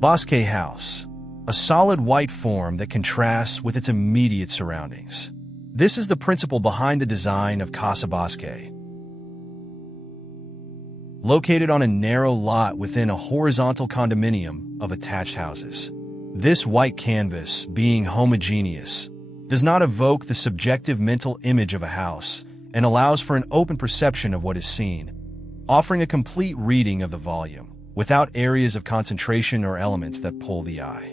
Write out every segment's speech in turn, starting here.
Bosque house, a solid white form that contrasts with its immediate surroundings. This is the principle behind the design of Casa Bosque. Located on a narrow lot within a horizontal condominium of attached houses. This white canvas, being homogeneous, does not evoke the subjective mental image of a house and allows for an open perception of what is seen, offering a complete reading of the volume, without areas of concentration or elements that pull the eye.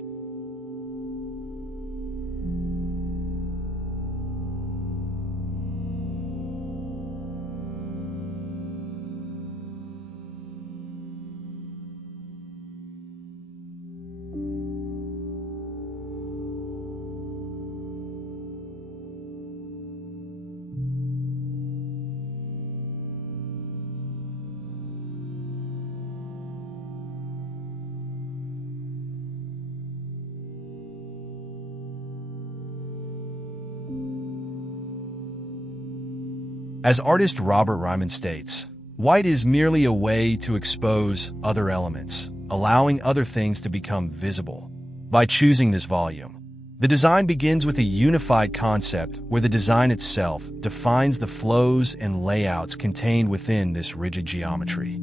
As artist Robert Ryman states, white is merely a way to expose other elements, allowing other things to become visible. By choosing this volume, the design begins with a unified concept where the design itself defines the flows and layouts contained within this rigid geometry.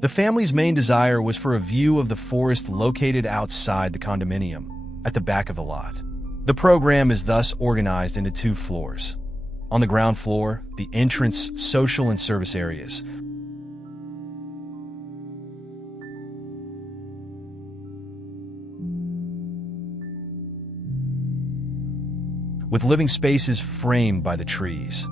The family's main desire was for a view of the forest located outside the condominium, at the back of the lot. The program is thus organized into 2 floors. On the ground floor, the entrance, social, and service areas. With living spaces framed by the trees.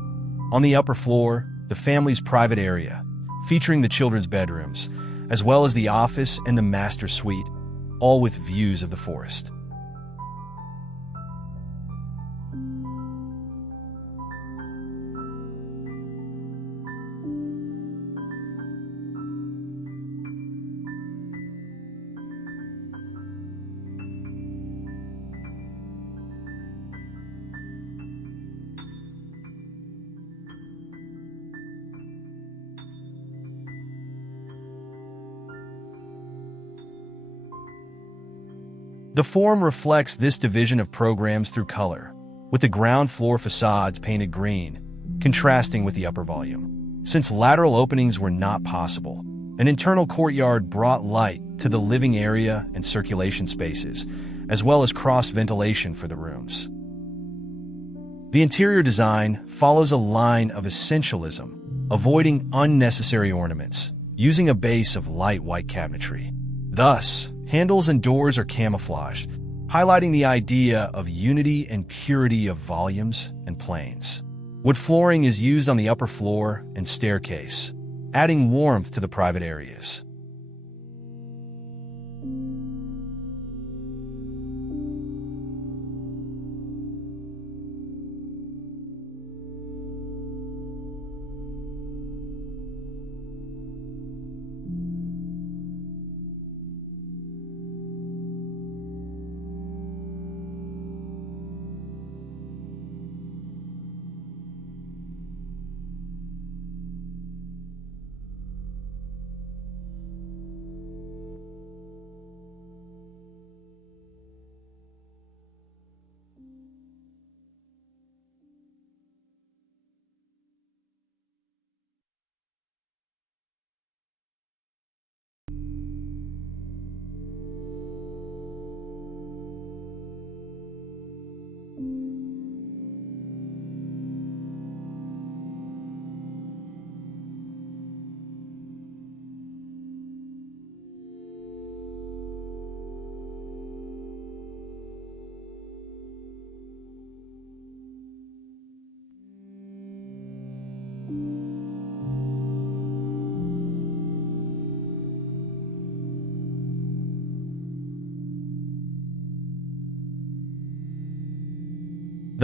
On the upper floor, the family's private area, featuring the children's bedrooms, as well as the office and the master suite, all with views of the forest. The form reflects this division of programs through color, with the ground floor facades painted green, contrasting with the upper volume. Since lateral openings were not possible, an internal courtyard brought light to the living area and circulation spaces, as well as cross-ventilation for the rooms. The interior design follows a line of essentialism, avoiding unnecessary ornaments, using a base of light white cabinetry. Thus, handles and doors are camouflaged, highlighting the idea of unity and purity of volumes and planes. Wood flooring is used on the upper floor and staircase, adding warmth to the private areas.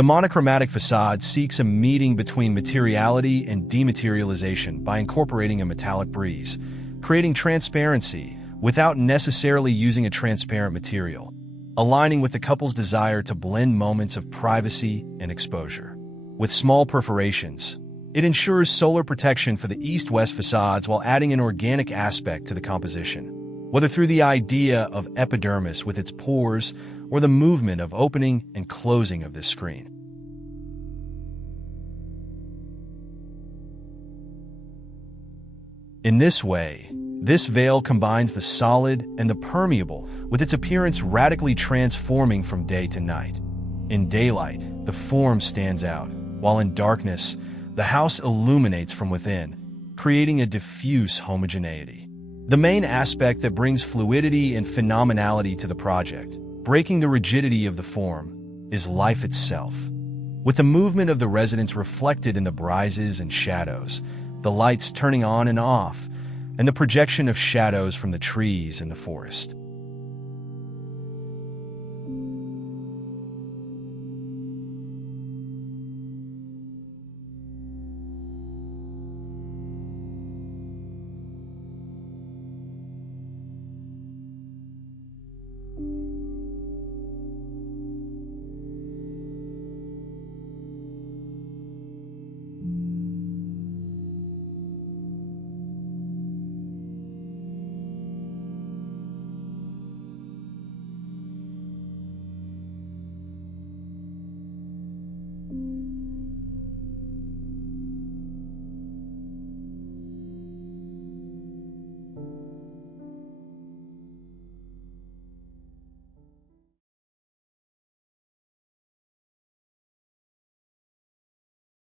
The monochromatic facade seeks a meeting between materiality and dematerialization by incorporating a metallic brise, creating transparency without necessarily using a transparent material, aligning with the couple's desire to blend moments of privacy and exposure. With small perforations, it ensures solar protection for the east-west facades while adding an organic aspect to the composition, whether through the idea of epidermis with its pores or the movement of opening and closing of this screen. In this way, this veil combines the solid and the permeable, with its appearance radically transforming from day to night. In daylight, the form stands out, while in darkness, the house illuminates from within, creating a diffuse homogeneity. The main aspect that brings fluidity and phenomenality to the project, breaking the rigidity of the form, is life itself. With the movement of the residents reflected in the brises and shadows, the lights turning on and off, and the projection of shadows from the trees and the forest.